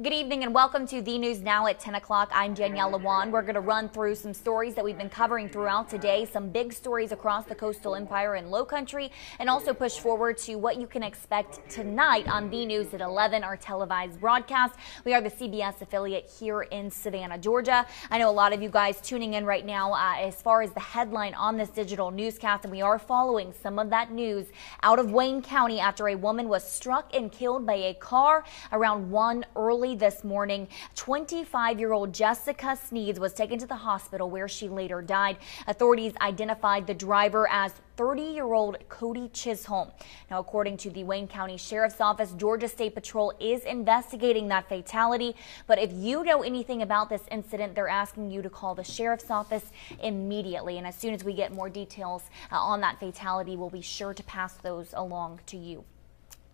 Good evening and welcome to The News Now at 10 o'clock. I'm Danielle Lewan. We're going to run through some stories that we've been covering throughout today, some big stories across the coastal empire and low country, and also push forward to what you can expect tonight on The News at 11, our televised broadcast. We are the CBS affiliate here in Savannah, Georgia. I know a lot of you guys tuning in right now as far as the headline on this digital newscast, and we are following some of that news out of Wayne County after a woman was struck and killed by a car around 1 early this morning. 25-year-old Jessica Sneeds was taken to the hospital where she later died. Authorities identified the driver as 30-year-old Cody Chisholm. Now, according to the Wayne County Sheriff's Office, Georgia State Patrol is investigating that fatality. But if you know anything about this incident, they're asking you to call the Sheriff's Office immediately. And as soon as we get more details on that fatality, we'll be sure to pass those along to you.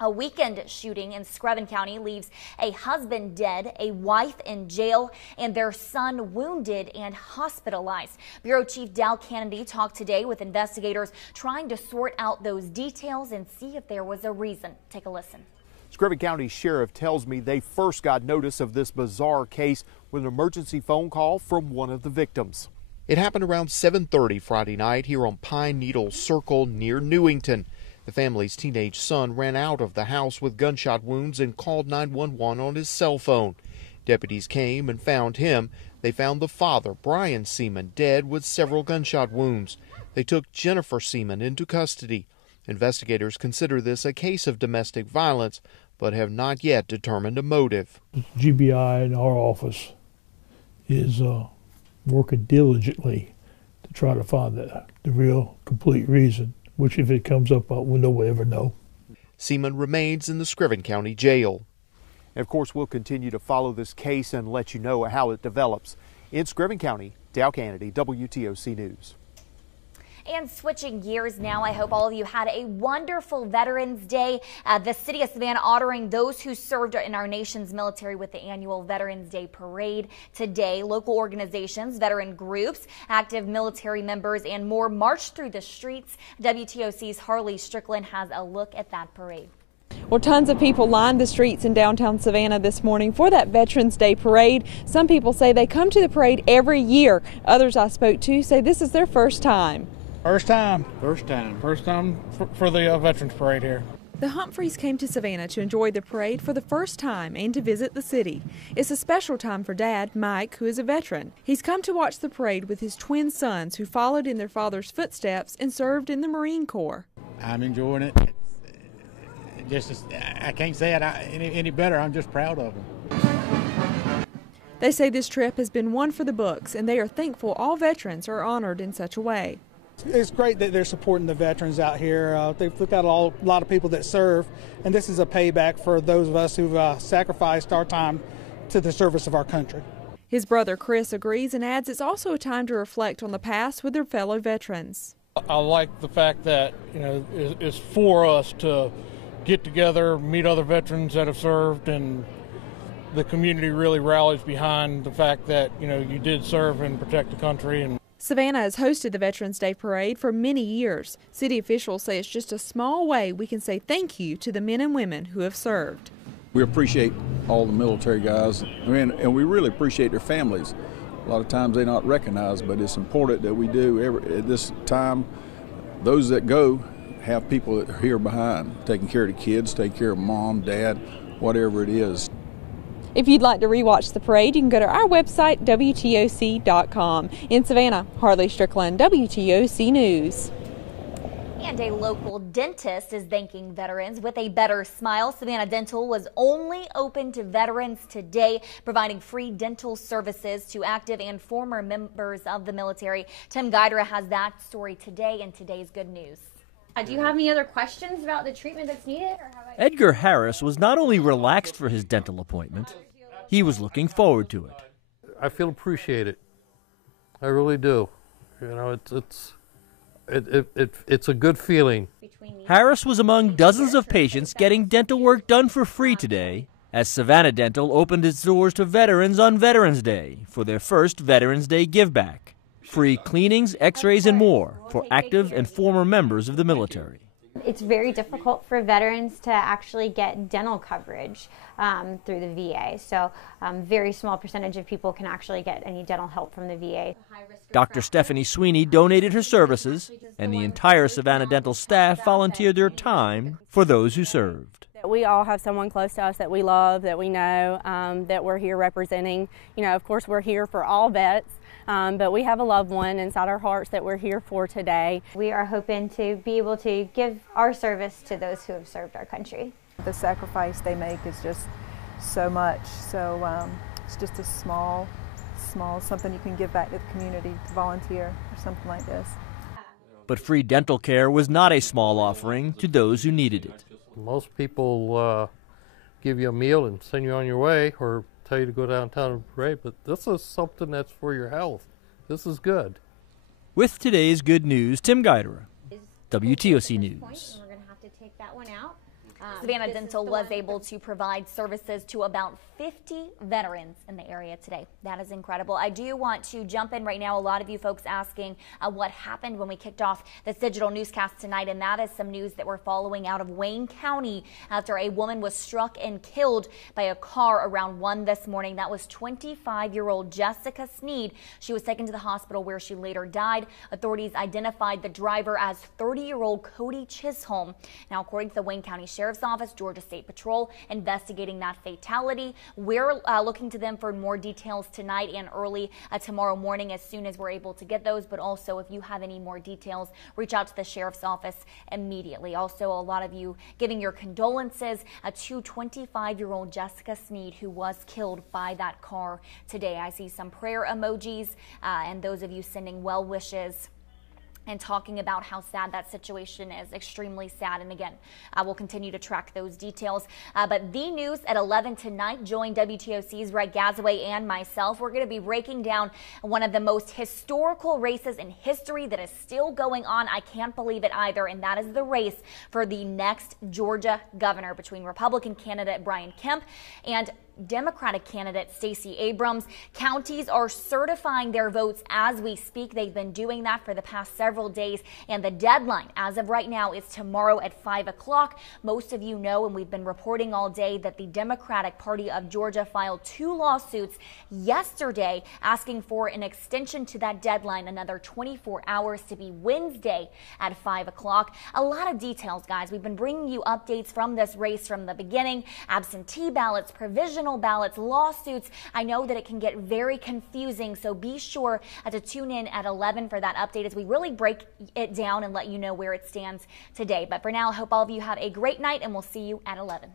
A weekend shooting in Screven County leaves a husband dead, a wife in jail, and their son wounded and hospitalized. Bureau Chief Dal Kennedy talked today with investigators trying to sort out those details and see if there was a reason. Take a listen. Screven County Sheriff tells me they first got notice of this bizarre case with an emergency phone call from one of the victims. It happened around 7:30 Friday night here on Pine Needle Circle near Newington. The family's teenage son ran out of the house with gunshot wounds and called 911 on his cell phone. Deputies came and found him. They found the father, Brian Seaman, dead with several gunshot wounds. They took Jennifer Seaman into custody. Investigators consider this a case of domestic violence, but have not yet determined a motive. GBI in our office is working diligently to try to find the real, complete reason, which if it comes up, we'll never know. Seaman remains in the Screven County Jail. And of course, we'll continue to follow this case and let you know how it develops. In Screven County, Dal Kennedy, WTOC News. And switching gears now, I hope all of you had a wonderful Veterans Day. The city of Savannah honoring those who served in our nation's military with the annual Veterans Day Parade today. Local organizations, veteran groups, active military members, and more marched through the streets. WTOC's Harley Strickland has a look at that parade. Well, tons of people lined the streets in downtown Savannah this morning for that Veterans Day Parade. Some people say they come to the parade every year. Others I spoke to say this is their first time. First time for the Veterans Parade here. The Humphreys came to Savannah to enjoy the parade for the first time and to visit the city. It's a special time for Dad, Mike, who is a veteran. He's come to watch the parade with his twin sons who followed in their father's footsteps and served in the Marine Corps. I'm enjoying it. I can't say it any better. I'm just proud of them. They say this trip has been one for the books, and they are thankful all veterans are honored in such a way. It's great that they're supporting the veterans out here. They've got a lot of people that serve, and this is a payback for those of us who've sacrificed our time to the service of our country. His brother Chris agrees and adds it's also a time to reflect on the past with their fellow veterans. I like the fact that it's for us to get together, meet other veterans that have served, and the community really rallies behind the fact that you did serve and protect the country. Savannah has hosted the Veterans Day Parade for many years. City officials say it's just a small way we can say thank you to the men and women who have served. We appreciate all the military guys, and we really appreciate their families. A lot of times they're not recognized, but it's important that we do. At this time, those that go have people that are here behind, taking care of the kids, taking care of mom, dad, whatever it is. If you'd like to rewatch the parade, you can go to our website, WTOC.com. In Savannah, Harley Strickland, WTOC News. And a local dentist is thanking veterans with a better smile. Savannah Dental was only open to veterans today, providing free dental services to active and former members of the military. Tim Guidera has that story today in today's Good News. Do you have any other questions about the treatment that's needed? Edgar Harris was not only relaxed for his dental appointment, he was looking forward to it. I feel appreciated. I really do. It's a good feeling. Harris was among dozens of patients getting dental work done for free today as Savannah Dental opened its doors to veterans on Veterans Day for their first Veterans Day give back. Free cleanings, x-rays, and more for active and former members of the military. It's very difficult for veterans to actually get dental coverage through the VA. So very small percentage of people can actually get any dental help from the VA. Dr. Stephanie Sweeney donated her services, and the entire Savannah Dental staff volunteered their time for those who served. We all have someone close to us that we love, that we know, that we're here representing. You know, of course, we're here for all vets. But we have a loved one inside our hearts that we're here for today. We are hoping to be able to give our service to those who have served our country. The sacrifice they make is just so much. So it's just a small something you can give back to the community to volunteer or something like this. But free dental care was not a small offering to those who needed it. Most people give you a meal and send you on your way, or tell you to go downtown and parade, but this is something that's for your health. This is good. With today's good news, Tim Guidera, WTOC News. We're going to have to take that one out. Savannah Dental was able to provide services to about 50 veterans in the area today. That is incredible. I do want to jump in right now. A lot of you folks asking what happened when we kicked off this digital newscast tonight, and that is some news that we're following out of Wayne County after a woman was struck and killed by a car around 1 this morning. That was 25-year-old Jessica Sneed. She was taken to the hospital where she later died. Authorities identified the driver as 30-year-old Cody Chisholm. Now, according to the Wayne County Sheriff's Office, Georgia State Patrol investigating that fatality. We're looking to them for more details tonight and early tomorrow morning as soon as we're able to get those. But also, if you have any more details, reach out to the Sheriff's Office immediately. Also, a lot of you giving your condolences to 25-year-old Jessica Sneed, who was killed by that car today. I see some prayer emojis and those of you sending well wishes and talking about how sad that situation is. Extremely sad. And again, I will continue to track those details. But the news at 11 tonight, join WTOC's Brett Gazaway and myself. We're going to be breaking down one of the most historical races in history that is still going on. I can't believe it either. And that is the race for the next Georgia governor between Republican candidate Brian Kemp and Democratic candidate Stacey Abrams. Counties are certifying their votes as we speak. They've been doing that for the past several days, and the deadline as of right now is tomorrow at 5 o'clock. Most of you know, and we've been reporting all day, that the Democratic Party of Georgia filed 2 lawsuits yesterday asking for an extension to that deadline, another 24 hours to be Wednesday at 5 o'clock. A lot of details, guys. We've been bringing you updates from this race from the beginning. Absentee ballots, provisional ballots, lawsuits. I know that it can get very confusing, so be sure to tune in at 11 for that update as we really break it down and let you know where it stands today. But for now, I hope all of you have a great night, and we'll see you at 11.